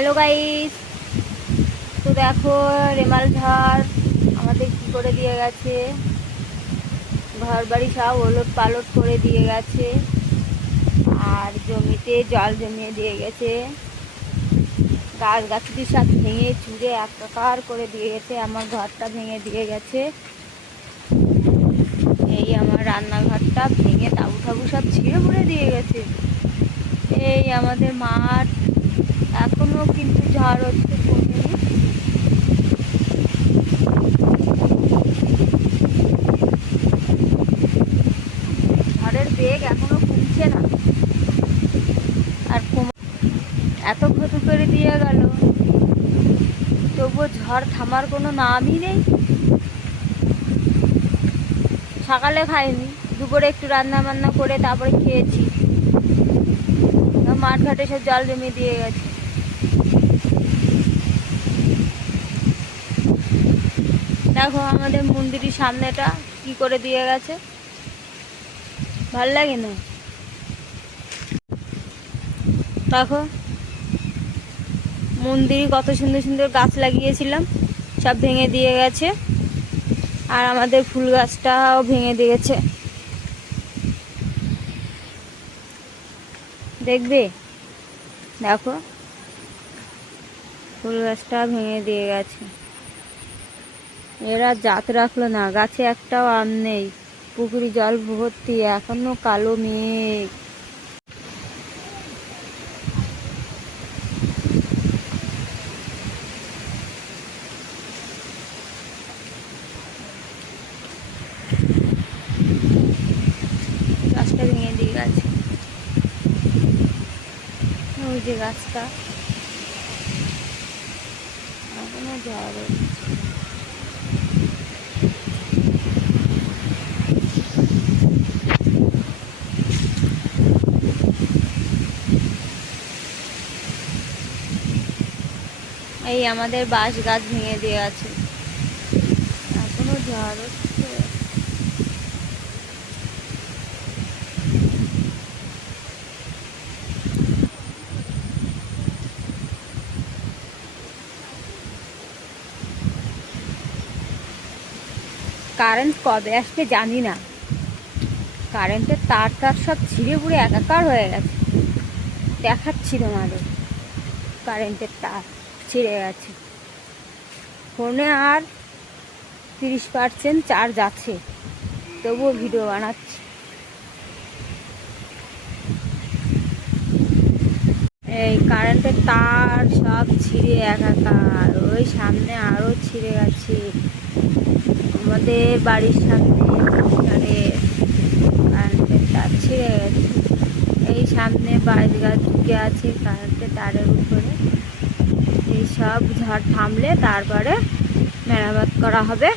Hello guys তো দেখো, রেমাল ঝড় আমাদের কি করে দিয়ে গেছে? ঘর বাড়ি সব ওলট পালট করে দিয়ে গেছে। আর জমিতে জল জমিয়ে দিয়ে গেছে। গাছ গাছটি সব ভেঙে চুড়ে একাকার করে দিয়ে গেছে। আমার ঘরটা ভেঙে দিয়ে গেছে। এই আমার রান্নাঘরটা ভেঙে তাবু ঠাবু সব ছিঁড়ে পড়ে দিয়ে গেছে। এই আমাদের মাঠ। এখনও কিন্তু ঝড় হচ্ছে ঝড়ের বেগ এখনও কমছে না। আর এত ক্ষতি করে দিয়ে গেল। তবুও ঝড় থামার কোনো নামই নেই। সকালে খাইনি, দুপুরে একটু রান্না বান্না করে তারপরে খেয়েছি। মাঠ ঘাটে সব জল জমিয়ে দিয়ে গেছে। দেখো আমাদের মন্দিরের সামনেটা কি করে দিয়ে গেছে। ভালো লাগে না? দেখো, মন্দিরে কত সুন্দর সুন্দর গাছ লাগিয়েছিলাম, সব ভেঙে দিয়ে গেছে। আর আমাদের ফুল গাছটাও ভেঙে দিয়েছে। দেখবে? দেখো। ফুল গাছটা ভেঙে দিয়ে গেছে। এরা জাত রাখল না, গাছে একটাও আম নেই। পুকুরি জল ভর্তি, এখনও কালো মেঘ গাছটা ভেঙে দিয়ে গেছে ওই যে গাছটা। এখনও। এই আমাদের বাঁশ গাছ ভেঙে দিয়ে আছে। এখনও ঝড় হচ্ছে। কারেন্ট কবে আসবে জানি না। কারেন্টের তার টার সব ছিঁড়ে পুড়ে একাকার হয়ে গেছে। দেখাচ্ছি তোমাদের কারেন্টের তার ছিঁড়ে গেছে। ফোনে আর তিরিশ পার্সেন্ট চার্জ আছে। তবুও ভিডিও বানাচ্ছি। এই কারেন্টের তার সব ছিঁড়ে একাকার। ওই সামনে আরও ছিঁড়ে গেছে। আমাদের বাড়ির সামনে মানে কারেন্টের তার ছিঁড়ে গেছে এই সামনে বাঁশ গাছ ঢুকে আছে কারেন্টের তারের উপরে। এই সব ঝড় থামলে তারপরে মেরামত করা হবে।